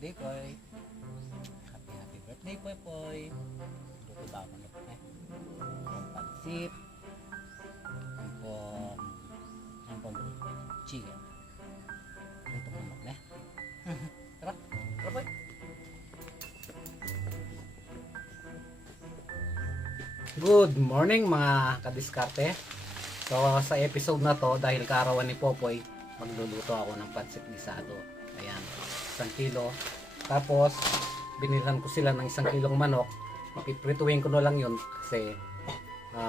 birthday, Poy. Happy birthday, Poy, Poy. Luto ba ako manok eh? Ang pansit. Ang pong chicken. Luto manok eh? Tara, tara, Poy. Good morning mga kadiskarte. So sa episode na to, dahil kaarawan ni Popoy, magluluto ako ng pansit gisado. Ayan, 1 kilo. Tapos binilhan ko sila ng 1 kilong manok. Ipiprituhin ko na lang yun kasi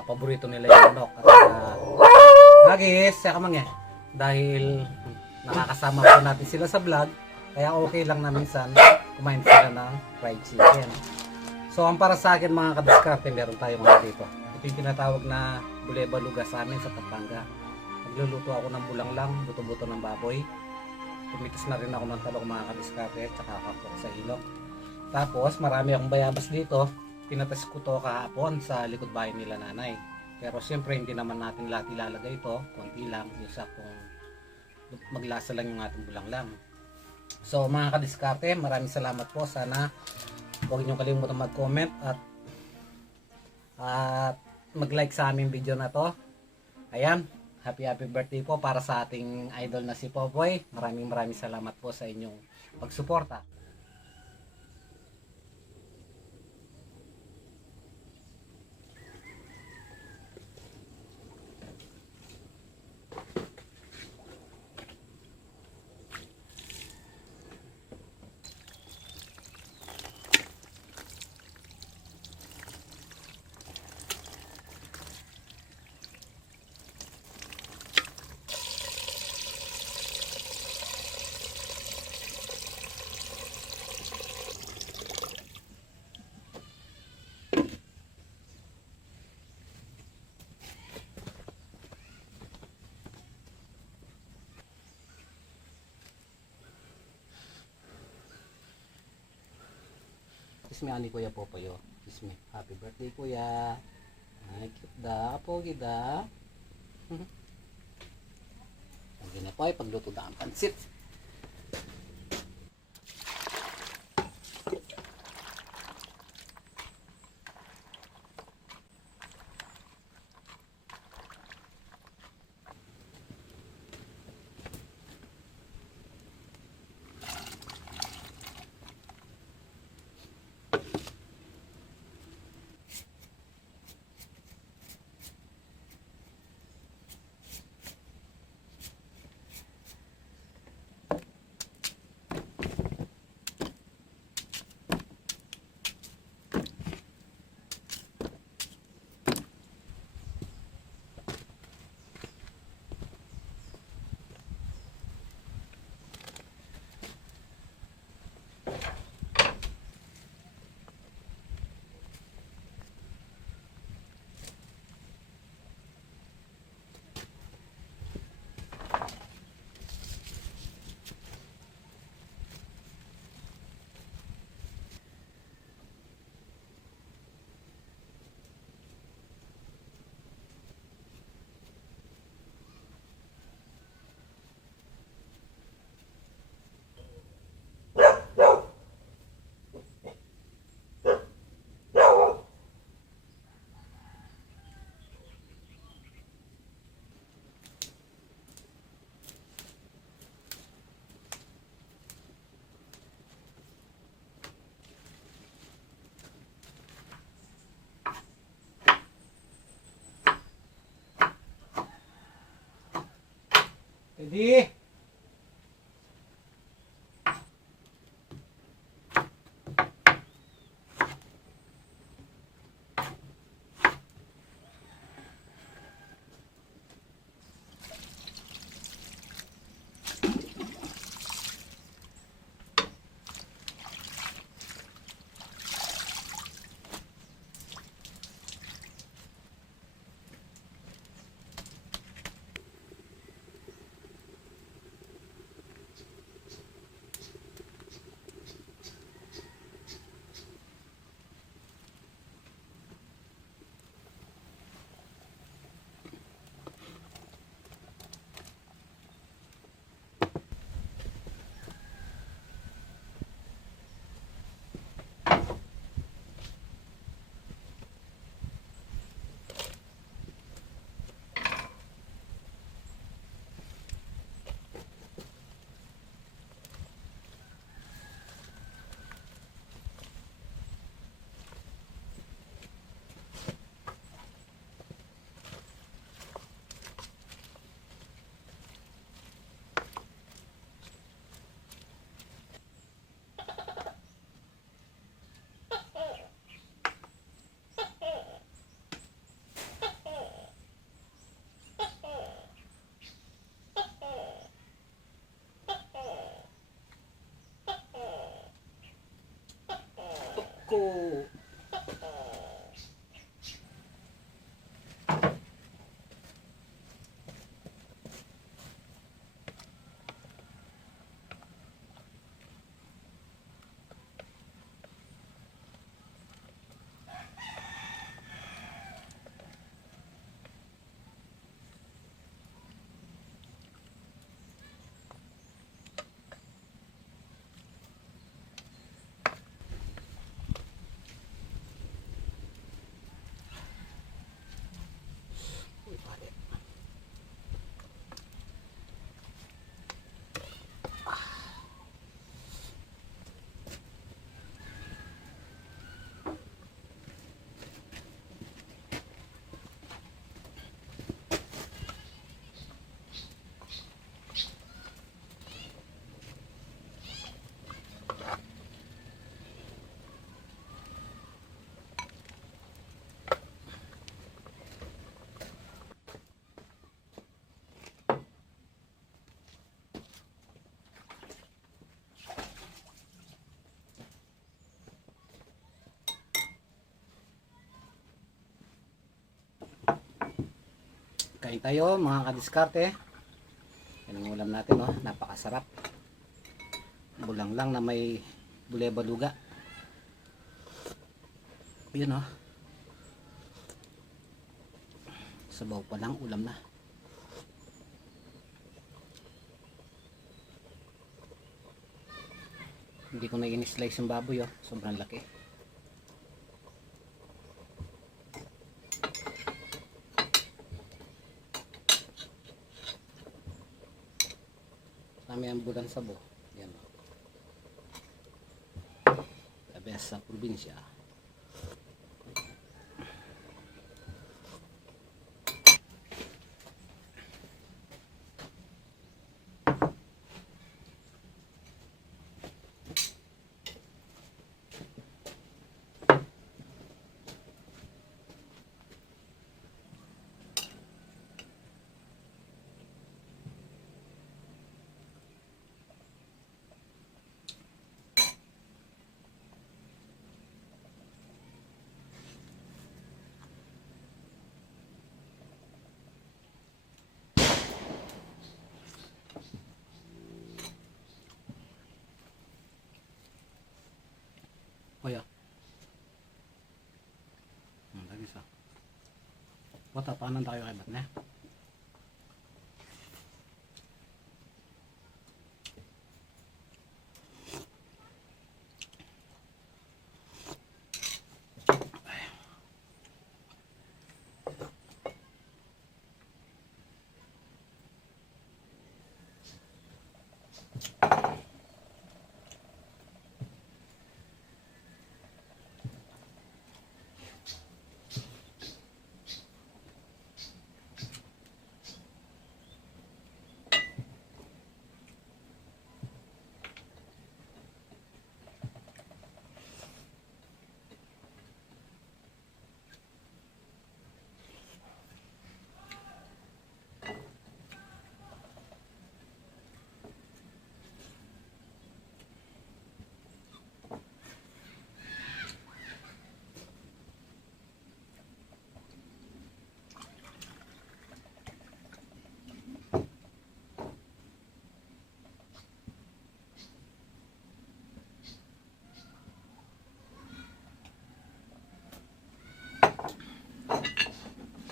paborito nila yung manok. At Hagis, saka mga dahil nakakasama po natin sila sa vlog, kaya okay lang na minsan kumain sila ng fried chicken. So ang para sa akin mga kadiskarte, meron tayong mga dito. Ito yung tinatawag na bulebaluga sa amin sa Pampanga. Magluluto ako ng bulanglang, buto-buto ng baboy. Tumitis na rin ako ng talong mga kadiskarte, tsaka kapok sa ilok. Tapos marami akong bayabas dito. Pinatas ko to kahapon sa likod bahay nila nanay. Pero siyempre hindi naman natin lahat ilalagay ito. Konti lang, yung saktong maglasa lang yung ating bulanglang. So mga kadiskarte, maraming salamat po. Sana huwag niyong kalimutan mag-comment at mag-like sa aming video na to. Ayan, happy birthday po para sa ating idol na si Popoy. Maraming salamat po sa inyong pagsuporta. Kiss me ani Kuya Popoy, oh. Kiss me. Happy birthday Kuya. Ay, cute da. Pogi da. Ang ginapoy, pagluto da ang pansit. Ready? Kain tayo mga kadiskarte. Yan ang ulam natin, oh. Napakasarap. Bulang lang na may bule-baluga. Yun, oh. Sabaw pa lang, ulam na. Hindi ko na in-slice yung baboy, oh. Sobrang laki. Kami ang bulan sabo. Yan. The best sa probinsya. Kuya. Lagi sa. Wata panan tayo kay Batne.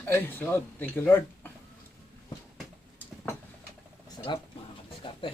Ay, so, thank you Lord. Sarap, mga kadiskarte.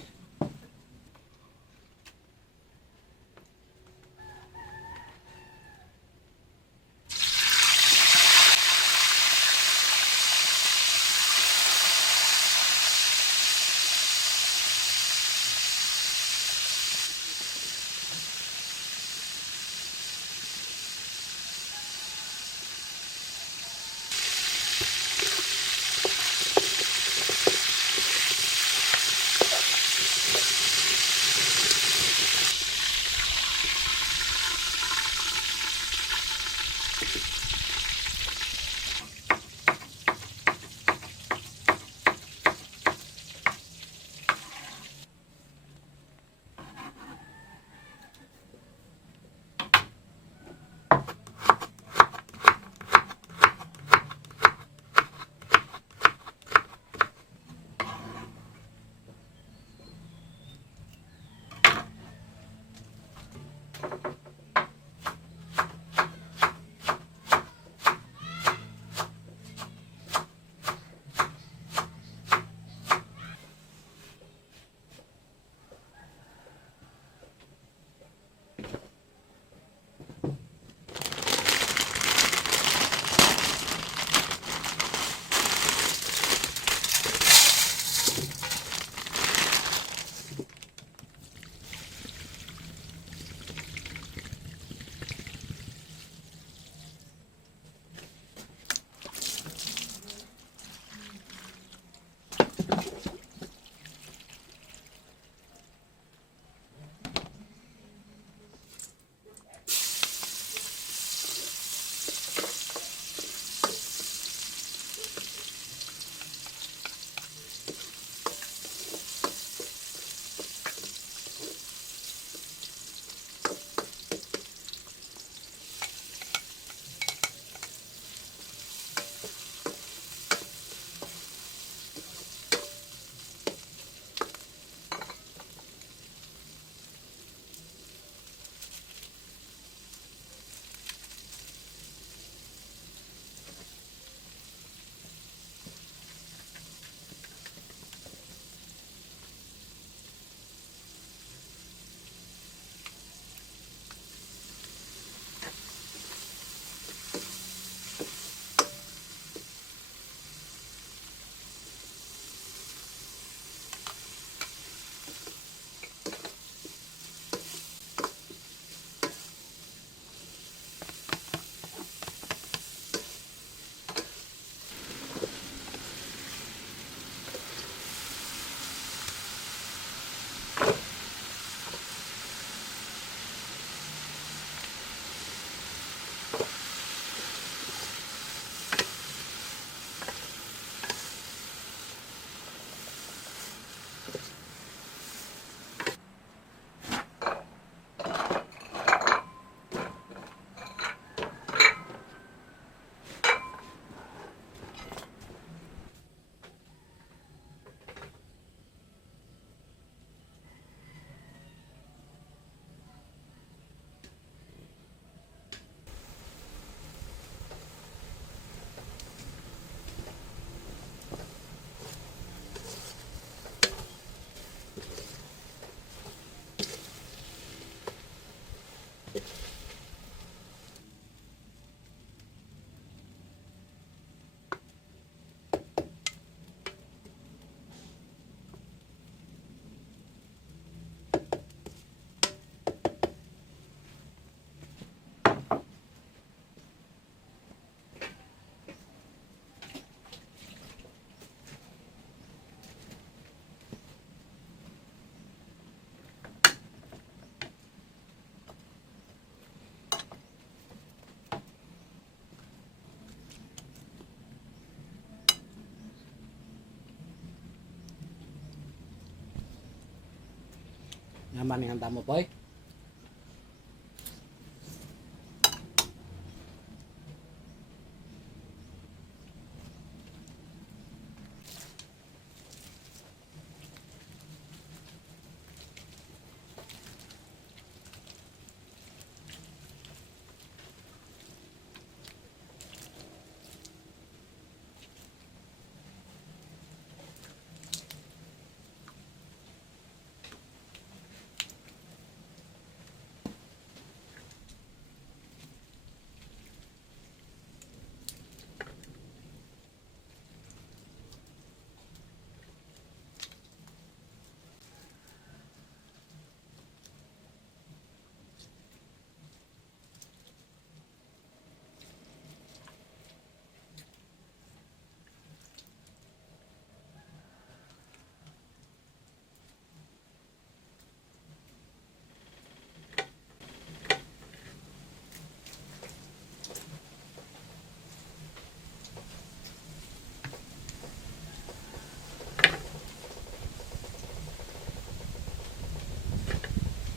Naman yung handa mo, boy.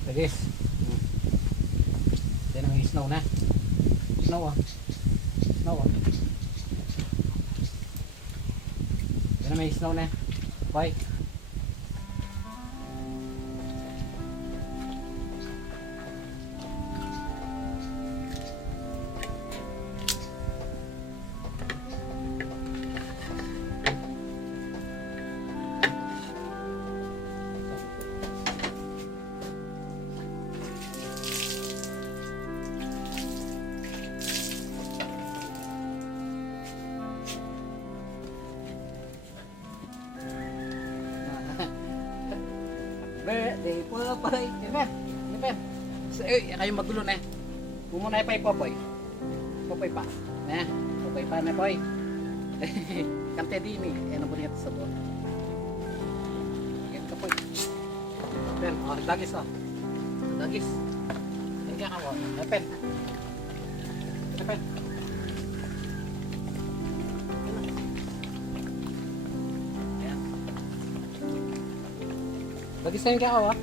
Guys. Yan ang snow na. Snow ah. Snow ah. Yan ang may snow na. Bye. Birthday Popoy. Yan. Kayo magulo na. Mumuna pa yung Popoy. Popoy pa. Na. Popoy pa na boy. Kante din eh. Ano po niya sa buwan. Yan ka po. Ben, dagis oh. Dagis. Yan ka ako. Pen. Pen. Lagi sa yung kakao ah.